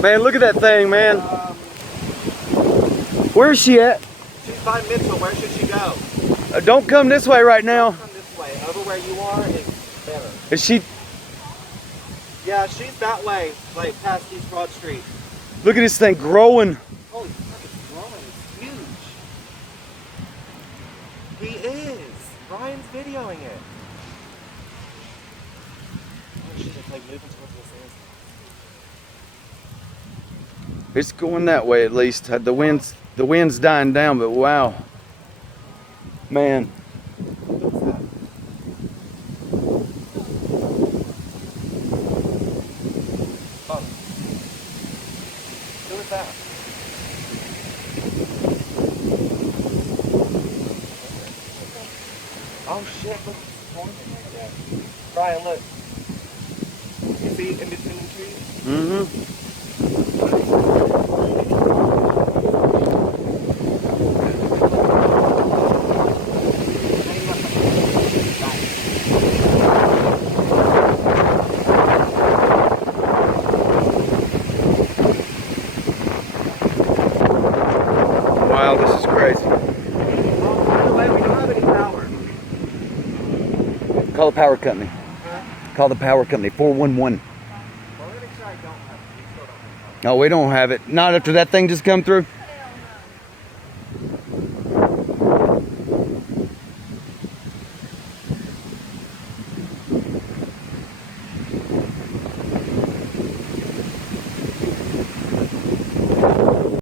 Man, look at that thing, man. Where is she at? She's by Mitchell. Where should she go? Don't come this way right now. Don't come this way. Over where you are is better. Is she? Yeah, she's that way, like past East Broad Street. Look at this thing growing. Holy fuck, it's growing. It's huge. He is. Ryan's videoing it. Oh shit, it's like moving towards this end. It's going that way at least. The wind's dying down, but wow. Man. Oh. Who is that? Oh shit, look. Ryan, look. You see in between the trees? Mm-hmm. Wow, this is crazy. By the way, we don't have any power. Call the power company. Huh? Call the power company, 411. Well, let me make sure I don't have it. We still don't have power. No, we don't have it. Not after that thing just come through.